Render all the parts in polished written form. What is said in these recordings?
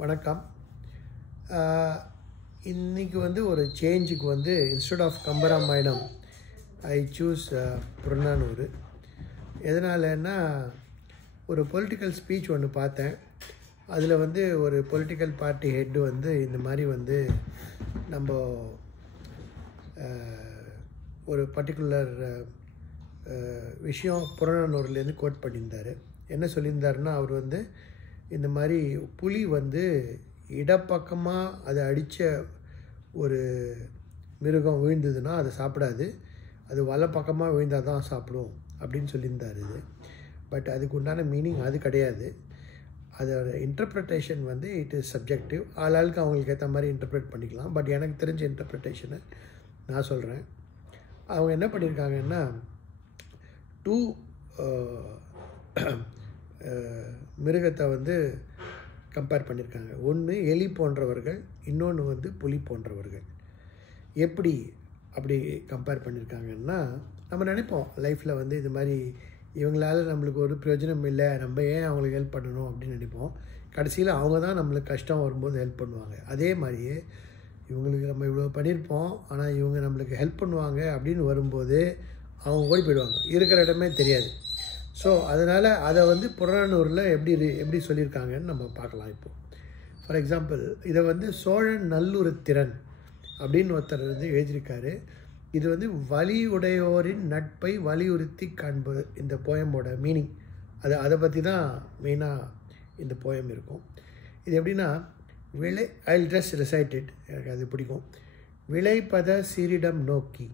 வணக்கம். இன்றைக்கி ஒரு சேஞ்சுக்கு instead of Kambaramayanam I choose Purananuru. எதனாலன்னா, ஒரு பொலிட்டிக்கல் ஸ்பீச் ஒன்று பார்த்தேன். அதில் ஒரு பொலிட்டிக்கல் பார்ட்டி ஹெட்டு இந்த மாதிரி நம்ம ஒரு பர்டிகுலர் விஷயம் புறநானூறுலேருந்து கோட் பண்ணியிருந்தார். என்ன சொல்லியிருந்தாருன்னா, அவர் இந்த மாதிரி புலி இடப்பக்கமாக அதை அடித்த ஒரு மிருகம் விழுந்ததுன்னா அதை சாப்பிடாது, அது வலப்பக்கமாக விழுந்தால் தான் சாப்பிடும் அப்படின்னு சொல்லியிருந்தார். இது பட் அதுக்கு உண்டான மீனிங் அது கிடையாது. அதோட இன்டர்ப்ரிட்டேஷன் இட் இஸ் சப்ஜெக்டிவ். ஆளாளுக்கு அவங்களுக்கு ஏற்ற மாதிரி இன்டர்ப்ரெட் பண்ணிக்கலாம். பட் எனக்கு தெரிஞ்ச இன்டர்ப்ரிட்டேஷனை நான் சொல்கிறேன். அவங்க என்ன பண்ணியிருக்காங்கன்னா, டூ மிருகத்தை கம்பேர் பண்ணியிருக்காங்க. ஒன்று எலி போன்றவர்கள், இன்னொன்று புலி போன்றவர்கள். அப்படி கம்பேர் பண்ணியிருக்காங்கன்னா, நம்ம நினைப்போம் லைஃப்பில் இது மாதிரி இவங்களால நம்மளுக்கு ஒரு பிரயோஜனம் இல்லை, நம்ம ஏன் அவங்களுக்கு ஹெல்ப் பண்ணணும் அப்படின்னு நினைப்போம். கடைசியில் அவங்க தான் நம்மளுக்கு கஷ்டம் வரும்போது ஹெல்ப் பண்ணுவாங்க. அதே மாதிரியே இவங்களுக்கு நம்ம இவ்வளோ பண்ணியிருப்போம், ஆனால் இவங்க நம்மளுக்கு ஹெல்ப் பண்ணுவாங்க அப்படின்னு வரும்போது அவங்க ஓடி போயிடுவாங்க, இருக்கிற இடமே தெரியாது. ஸோ அதனால் அதை புறநானூரில் எப்படி சொல்லியிருக்காங்கன்னு நம்ம பார்க்கலாம். இப்போது ஃபார் எக்ஸாம்பிள், இதை சோழன் நல்லுருத்திரன் அப்படின்னு ஒருத்தர் எழுதியிருக்காரு. இது வலியுடையோரின் நட்பை வலியுறுத்தி காண்பது இந்த போயமோட மீனிங். அதை பற்றி தான் மெயினாக இந்த போயம் இருக்கும். இது எப்படின்னா, ஐ ஜஸ்ட் ரெசைட் இட், எனக்கு அது பிடிக்கும். விளைபத சீரிடம் நோக்கி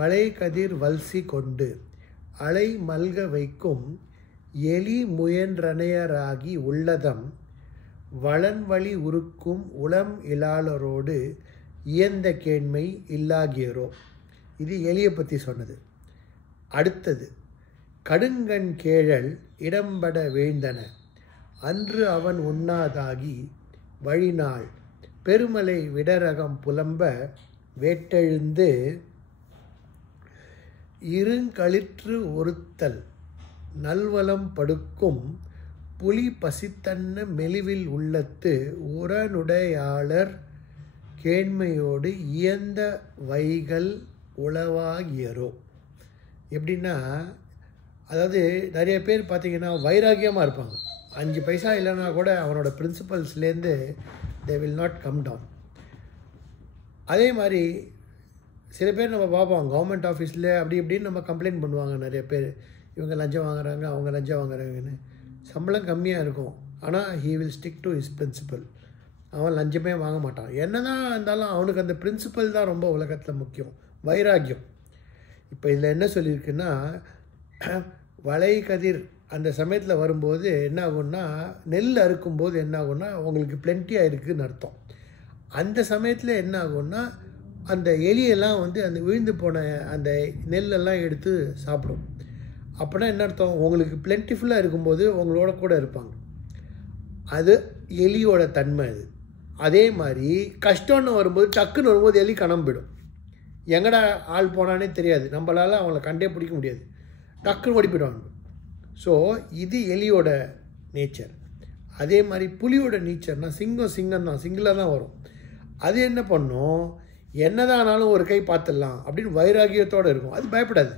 வளை கதிர் வல்சி கொண்டு அலை மல்க வைக்கும் எலி முயன்றனையராகி உள்ளதம் வளன்வழி உருக்கும் உளம் இலாளரோடு இயந்த கேண்மை இல்லாகியரோ. இது எலியை பற்றி சொன்னது. அடுத்தது, கடுங்கண் கேழல் இடம்பட வீழ்ந்தன அன்று அவன் உண்ணாதாகி வழிநாள் பெருமலை விடரகம் புலம்ப வேட்டெழுந்து இருங்களிற்று ஒருத்தல் நல்வலம் படுக்கும் புலி பசித்தன்ன மெலிவில் உள்ளத்து உரனுடையாளர் கேண்மையோடு இயந்த வைகள் உளவாகியரோ. எப்படின்னா, அதாவது நிறைய பேர் பார்த்திங்கன்னா வைராக்கியமாக இருப்பாங்க. 5 பைசா இல்லைன்னா கூட அவனோட பிரின்சிபல்ஸ்லேருந்து they will not come down. அதே மாதிரி சில பேர் நம்ம பார்ப்போம், கவர்மெண்ட் ஆஃபீஸில் அப்படி இப்படின்னு நம்ம கம்ப்ளைண்ட் பண்ணுவாங்க. நிறைய பேர் இவங்க லஞ்சம் வாங்குறாங்க, அவங்க லஞ்சம் வாங்குறாங்கன்னு. சம்பளம் கம்மியாக இருக்கும், ஆனால் he will stick to his principle. அவன் லஞ்சமே வாங்க மாட்டான். என்ன தான் இருந்தாலும் அவனுக்கு அந்த பிரின்சிபல் தான் ரொம்ப உலகத்தில் முக்கியம், வைராக்கியம். இப்போ இதில் என்ன சொல்லியிருக்குன்னா, வளை கதிர் அந்த சமயத்தில் வரும்போது என்ன ஆகும்னா, நெல் அறுக்கும்போது என்ன ஆகும்னா உங்களுக்கு பிளென்ட்டியாக இருக்குதுன்னு அர்த்தம். அந்த சமயத்தில் என்ன ஆகும்னா, அந்த எலியெல்லாம் அந்த விழுந்து போன அந்த நெல்லெல்லாம் எடுத்து சாப்பிடும். அப்படின்னா என்ன அர்த்தம், உங்களுக்கு பிளென்டிஃபுல்லாக இருக்கும்போது உங்களோட கூட இருப்பாங்க. அது எலியோட தன்மை. அது அதே மாதிரி கஷ்டம்னு வரும்போது டக்குன்னு வரும்போது எலி போயிடும். எங்கடா ஆள் போனானே தெரியாது, நம்மளால் அவங்கள கண்டே பிடிக்க முடியாது, டக்குன்னு ஓடி போயிடுவாங்க. ஸோ இது எலியோட நேச்சர். அதே மாதிரி புலியோட நேச்சர்னால் சிங்கம் தான், சிங்கிளாக தான் வரும். அது என்ன பண்ணும், என்னதான் ஆனாலும் ஒரு கை பார்த்துடலாம் அப்படின்னு வைராகியத்தோடு இருக்கும். அது பயப்படாது.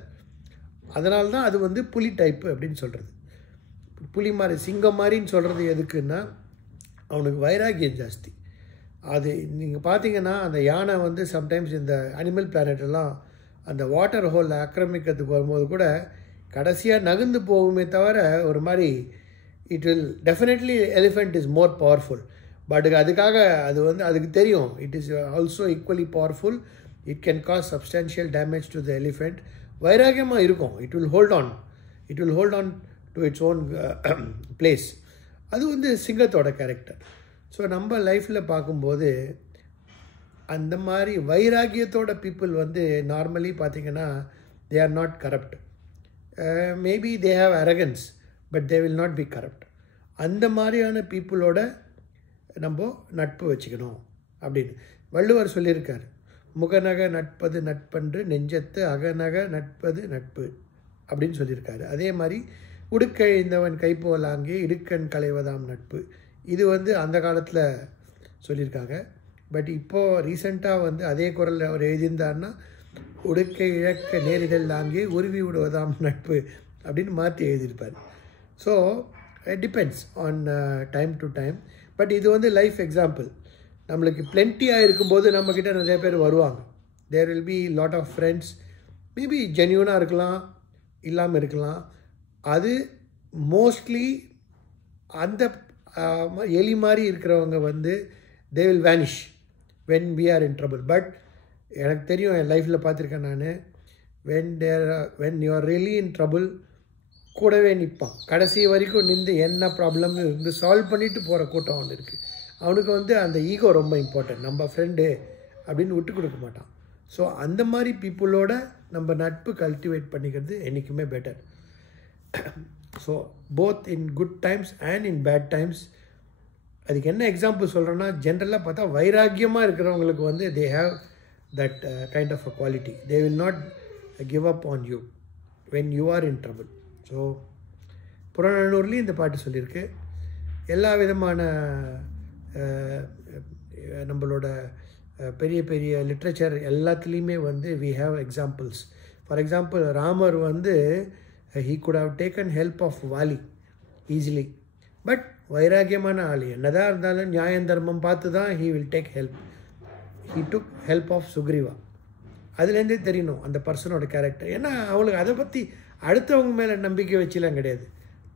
அதனால தான் அது புலி டைப்பு அப்படின்னு சொல்கிறது. புலி மாதிரி சிங்கம் மாதிரின்னு சொல்கிறது எதுக்குன்னா, அவனுக்கு வைராகியம் ஜாஸ்தி. அது நீங்கள் பார்த்தீங்கன்னா, அந்த யானை சம்டைம்ஸ் இந்த அனிமல் பிளானட்டெல்லாம் அந்த வாட்டர் ஹோல் ஆக்கிரமிக்கிறதுக்கு வரும்போது கூட கடைசியாக நகர்ந்து போகுமே தவிர ஒரு மாதிரி it will definitely elephant is more powerful. But அதுக்காக அதுக்கு தெரியும் it is also equally powerful, it can cause substantial damage to the elephant. வைராகியமாக இருக்கும். It will hold on to its own place. அது சிங்கத்தோட கேரக்டர். ஸோ நம்ம லைஃப்பில் பார்க்கும்போது அந்த மாதிரி வைராகியத்தோட பீப்புள் நார்மலி பார்த்திங்கன்னா they are not corrupt. Maybe they have arrogance, but they will not be corrupt. அந்த மாதிரியான பீப்புளோட நம்ம நட்பு வச்சுக்கணும் அப்படின்னு வள்ளுவர் சொல்லியிருக்கார். முகநக நட்பது நட்பன்று நெஞ்சத்து அகநக நட்பது நட்பு அப்படின்னு சொல்லியிருக்காரு. அதே மாதிரி உடுக்கழிந்தவன் கைப்போலாங்கே இடுக்கண் களைவதாம் நட்பு. இது வந்து அந்த காலத்தில் சொல்லியிருக்காங்க. பட் இப்போது ரீசெண்டாக வந்து அதே குரலில் அவர் எழுதியிருந்தாருன்னா, உடுக்கை இழக்க நேரிடல் அங்கே உருவி விடுவதாம் நட்பு அப்படின்னு மாற்றி எழுதியிருப்பார். So it depends on time to time. But இது வந்து லைஃப் எக்ஸாம்பிள். நம்மளுக்கு பிளென்ட்டியாக இருக்கும்போது நம்மக்கிட்ட நிறைய பேர் வருவாங்க. There will be lot of friends. Maybe ஜென்யூனாக இருக்கலாம், இல்லாமல் இருக்கலாம். அது மோஸ்ட்லி அந்த எலி மாதிரி இருக்கிறவங்க வந்து they will vanish when we are in trouble. But எனக்கு தெரியும், என் லைஃப்பில் பார்த்துருக்கேன் நான். when you are really in trouble கூடவே நிற்பான். கடைசி வரைக்கும் நின்று என்ன ப்ராப்ளம்னு இருந்து சால்வ் பண்ணிவிட்டு போகிற கூட்டம் ஒன்று இருக்குது. அவனுக்கு வந்து அந்த ஈகோ ரொம்ப இம்பார்ட்டன்ட். நம்ம ஃப்ரெண்டு அப்படின்னு விட்டு கொடுக்க மாட்டான். ஸோ அந்த மாதிரி பீப்புளோட நம்ம நட்பு கல்டிவேட் பண்ணிக்கிறது என்றைக்குமே better. So both in good times and in bad times. அதுக்கு என்ன எக்ஸாம்பிள் சொல்கிறேன்னா, ஜென்ரலாக பார்த்தா வைராக்கியமாக இருக்கிறவங்களுக்கு வந்து they have that kind of a quality. They will not give up on you when you are in trouble. So புறநானூறுலேயும் இந்த பாட்டு சொல்லியிருக்கு. எல்லா விதமான நம்மளோட பெரிய பெரிய லிட்ரேச்சர் எல்லாத்துலேயுமே வந்து we have examples. For example, Ramar வந்து he could have taken help of Vali easily. But வைராக்கியமான ஆள், என்னதான் இருந்தாலும் நியாயம் தர்மம் பார்த்து தான் he will take help. he took help of Sugriva. அதுலேருந்தே தெரியணும் அந்த பர்சனோட கேரக்டர். ஏன்னா அவங்களுக்கு அதை பற்றி அடுத்தவங்க மேலே நம்பிக்கை வச்சுலாம் கிடையாது,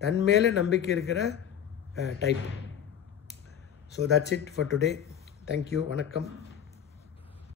தன் மேலே நம்பிக்கை இருக்கிற type. So that's it for today. Thank you. வணக்கம்.